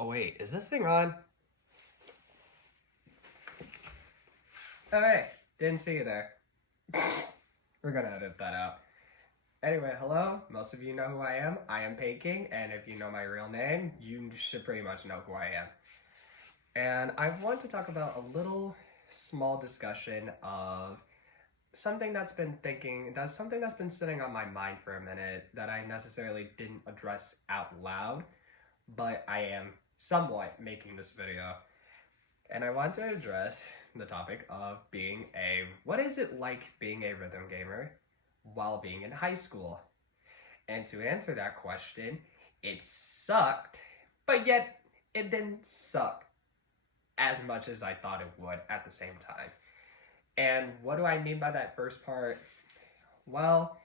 Oh wait, is this thing on? Oh hey, didn't see you there. We're gonna edit that out. Anyway, hello. Most of you know who I am. I am Peking, and if you know my real name, you should pretty much know who I am. And I want to talk about a little small discussion of something that's been sitting on my mind for a minute that I necessarily didn't address out loud, but I am somewhat making this video. And I want to address the topic of what is it like being a rhythm gamer while being in high school? And to answer that question, it sucked, but yet it didn't suck as much as I thought it would at the same time. And what do I mean by that first part? Well,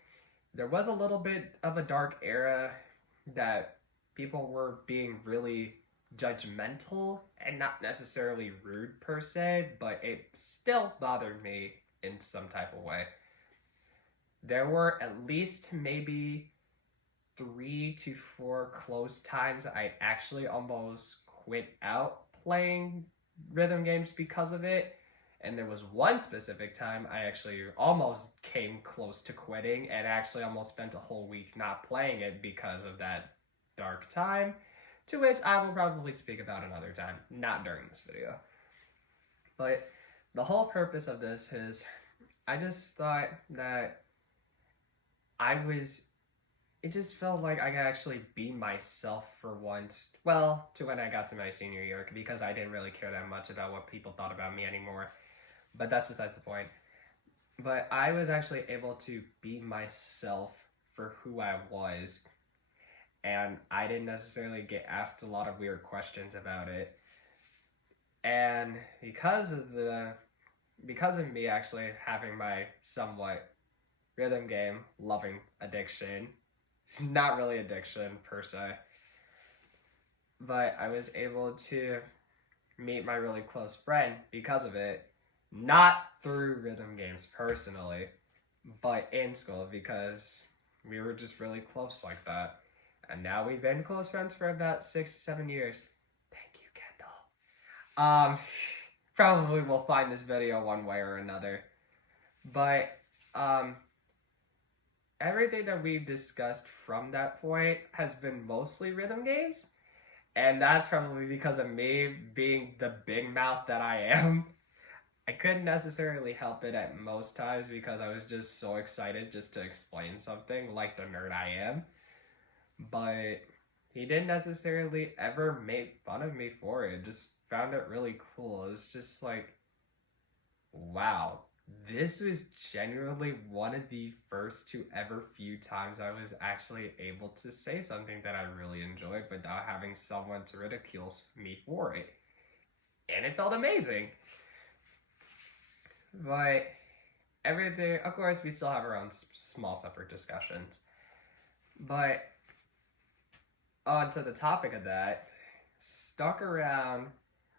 there was a little bit of a dark era that people were being really judgmental and not necessarily rude per se, but it still bothered me in some type of way. There were at least maybe 3 to 4 close times I actually almost quit out playing rhythm games because of it. And there was one specific time I actually almost came close to quitting and actually almost spent a whole week not playing it because of that dark time, to which I will probably speak about another time, not during this video. But the whole purpose of this is I just thought that it just felt like I could actually be myself for once. Well, to when I got to my senior year, because I didn't really care that much about what people thought about me anymore. But that's besides the point. But I was actually able to be myself for who I was. And I didn't necessarily get asked a lot of weird questions about it. And because of me actually having my somewhat rhythm game loving addiction, not really addiction per se, but I was able to meet my really close friend because of it, not through rhythm games personally, but in school because we were just really close like that. And now we've been close friends for about 6 to 7 years. Thank you, Kendall. Probably will find this video one way or another. But everything that we've discussed from that point has been mostly rhythm games. And that's probably because of me being the big mouth that I am. I couldn't necessarily help it at most times because I was just so excited just to explain something like the nerd I am. But he didn't necessarily ever make fun of me for it. Just found it really cool. It was just like, wow, this was genuinely one of the first to ever few times I was actually able to say something that I really enjoyed without having someone to ridicule me for it. And it felt amazing. But everything, of course, we still have our own small separate discussions. But on to the topic of that, stuck around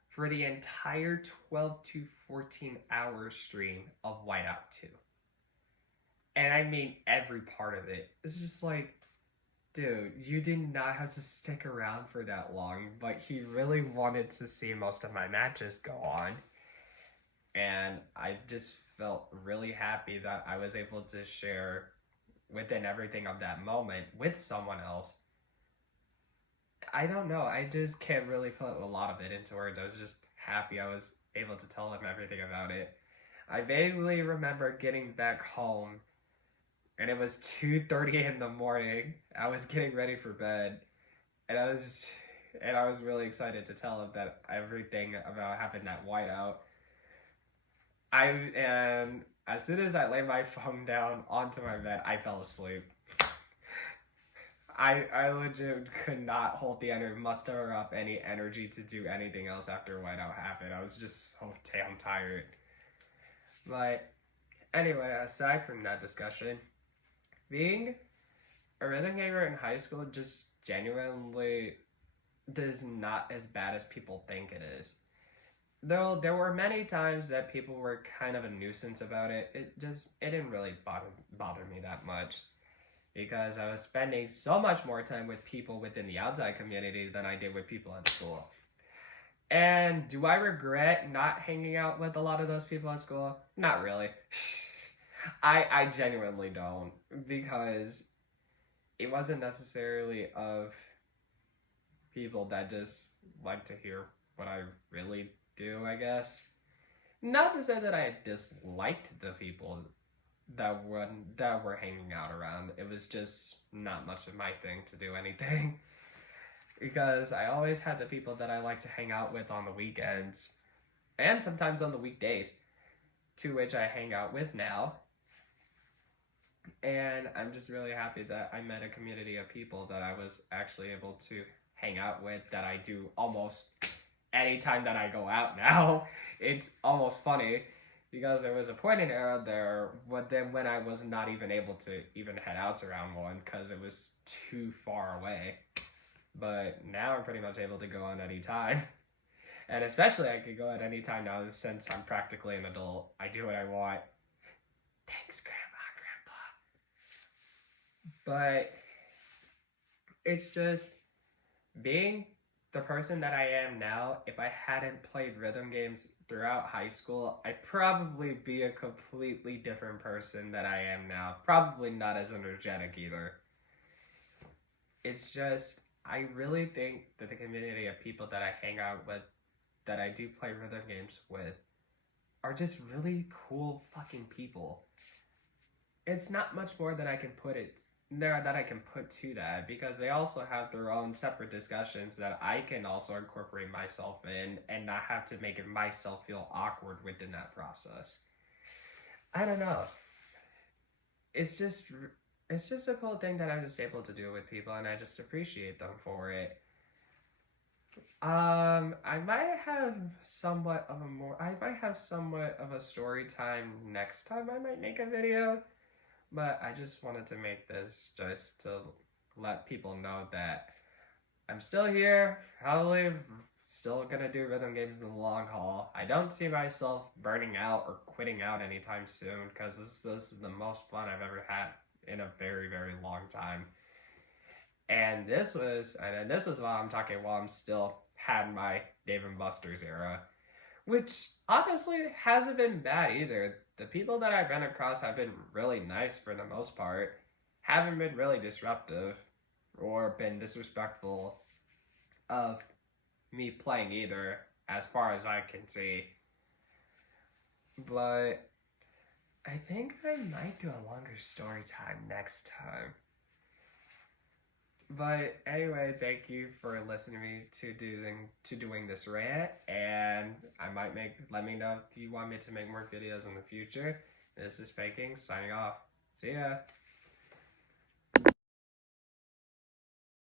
for the entire 12 to 14 hour stream of Whiteout 2. And I mean every part of it. It's just like, dude, you did not have to stick around for that long, but he really wanted to see most of my matches go on. And I just felt really happy that I was able to share within everything of that moment with someone else. I don't know, I just can't really put a lot of it into words. I was just happy I was able to tell him everything about it. I vaguely remember getting back home, and it was 2:30 in the morning. I was getting ready for bed, and I was really excited to tell him that everything about happened at Whiteout. And as soon as I laid my phone down onto my bed, I fell asleep. I legit could not hold the energy, muster up any energy to do anything else after Whiteout happened. I was just so damn tired. But anyway, aside from that discussion, being a rhythm gamer in high school just genuinely is not as bad as people think it is. Though there were many times that people were kind of a nuisance about it, it didn't really bother me that much. because I was spending so much more time with people within the outside community than I did with people in school. And do I regret not hanging out with a lot of those people in school? Not really. I genuinely don't, because it wasn't necessarily of people that just like to hear what I really do, I guess. Not to say that I disliked the people that were hanging out around. It was just not much of my thing to do anything. Because I always had the people that I like to hang out with on the weekends and sometimes on the weekdays, to which I hang out with now. And I'm just really happy that I met a community of people that I was actually able to hang out with, that I do almost any time that I go out now. It's almost funny because there was a point in era there when I was not even able to even head out around one because it was too far away. But now I'm pretty much able to go on any time. And especially I could go at any time now since I'm practically an adult. I do what I want. Thanks, Grandma, Grandpa. But it's just being the person that I am now. If I hadn't played rhythm games throughout high school, I'd probably be a completely different person than I am now. Probably not as energetic either. It's just, I really think that the community of people that I hang out with, that I do play rhythm games with, are just really cool fucking people. It's not much more that I can put to that, because they also have their own separate discussions that I can also incorporate myself in and not have to make myself feel awkward within that process. I don't know. It's just a cool thing that I'm just able to do with people, and I just appreciate them for it. I might have somewhat of a story time next time I might make a video, but I just wanted to make this just to let people know that I'm still here, probably still gonna do rhythm games in the long haul. I don't see myself burning out or quitting out anytime soon, because this is the most fun I've ever had in a very, very long time. And this was while I'm still had my Dave and Buster's era, which honestly hasn't been bad either. The people that I've been across have been really nice for the most part, haven't been really disruptive or been disrespectful of me playing either, as far as I can see. But I think I might do a longer story time next time. But anyway, thank you for listening to me doing this rant, and let me know if you want me to make more videos in the future. This is Faking, signing off. See ya.